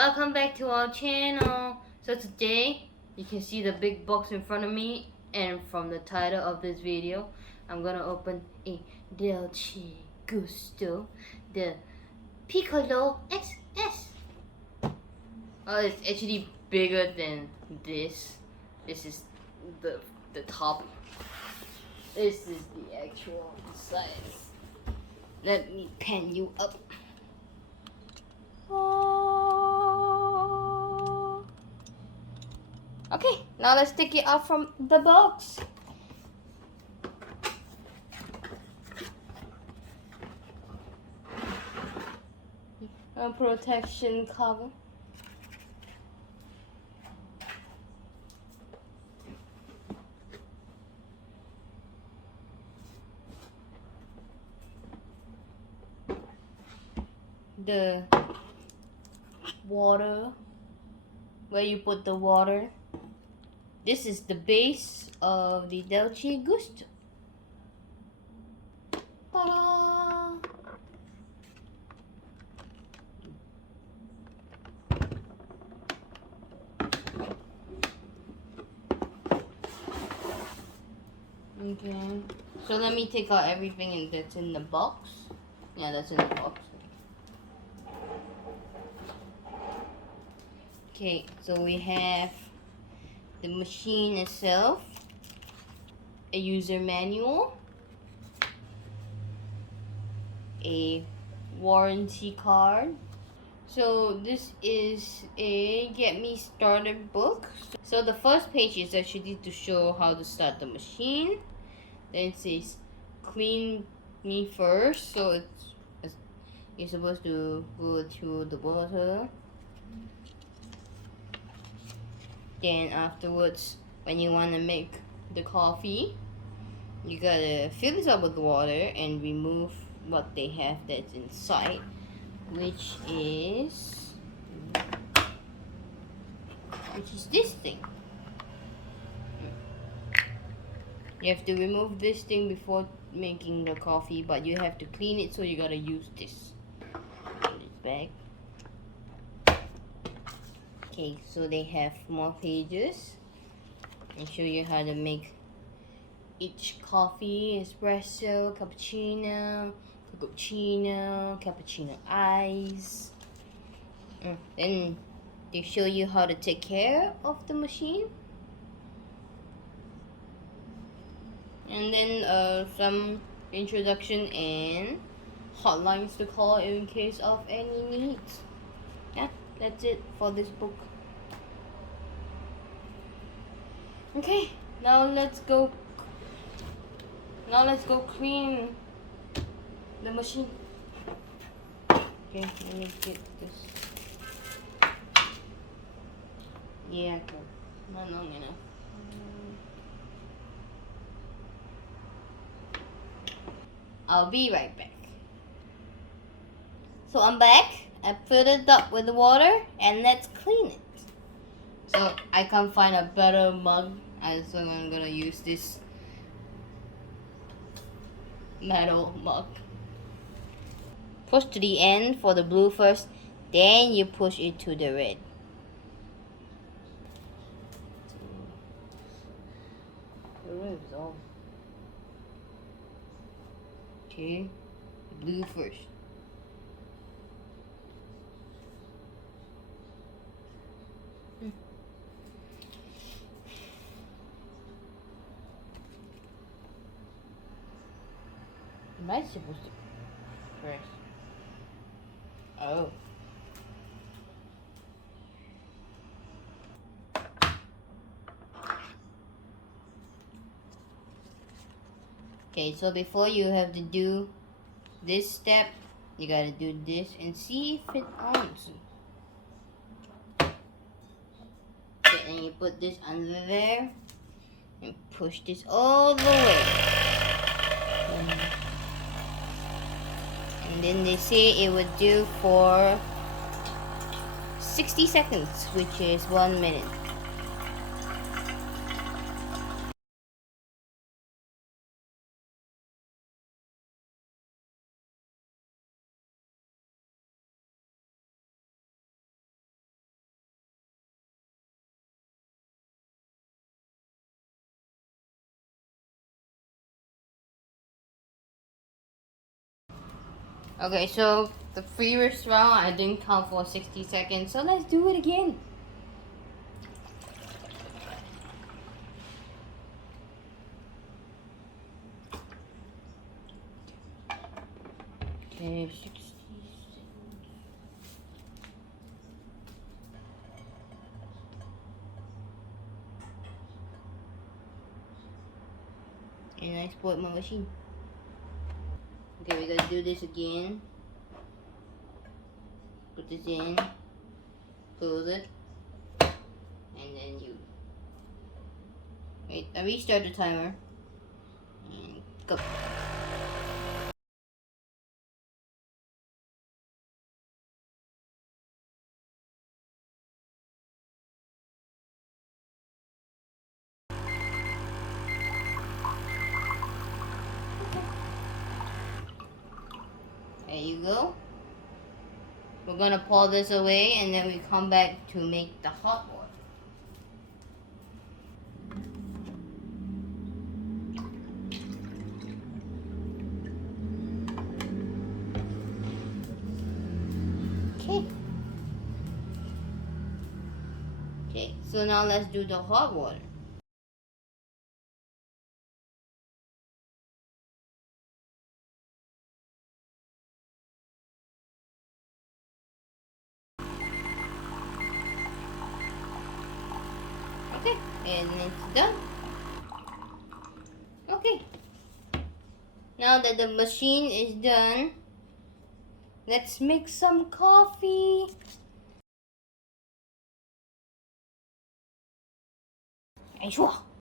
Welcome back to our channel. So today you can see the big box in front of me, and from the title of this video I'm gonna open a Dolce Gusto, the Piccolo XS. Oh, it's actually bigger than this. This is the top. This is the actual size. Let me pan you up. Okay, now let's take it out from the box. A protection cover. The water, where you put the water. This is the base of the Dolce Gusto. Ta-da! Okay, so let me take out everything that's in the box. Yeah, that's in the box. Okay, so we have the machine itself, a user manual, a warranty card. So this is a get me started book. So the first page is actually to show how to start the machine. Then it says clean me first, so you're supposed to go through the water. Then afterwards, when you want to make the coffee, you gotta fill this up with water and remove what they have that's inside, which is this thing. You have to remove this thing before making the coffee, but you have to clean it, so you gotta use this bag. Okay, so they have more pages and show you how to make each coffee: espresso, cappuccino, cappuccino ice. Then they show you how to take care of the machine. And then some introduction and hotlines to call in case of any needs. Yeah, that's it for this book. Okay, now let's go clean the machine. Okay, let me get this. Yeah, okay. Not long enough. I'll be right back. So I'm back. I filled it up with the water and let's clean it. So I can't find a better mug, so I'm gonna use this metal mug. Push to the end for the blue first, then you push it to the red. The red is off. Okay, blue first. Am I supposed to press? Oh. Okay, so before you have to do this step, you gotta do this and see if it ons. Okay, and you put this under there and push this all the way. And then they say it would do for 60 seconds, which is 1 minute. Okay, so the previous round I didn't count for 60 seconds, so let's do it again. Okay, 60 seconds. And I spoiled my machine. Okay, we gotta do this again. Put this in, close it, and then you wait. I restart the timer and go. There you go. We're gonna pour this away and then we come back to make the hot water. Okay. Okay, so now let's do the hot water. Okay, and it's done. Okay. Now that the machine is done, let's make some coffee. Hey,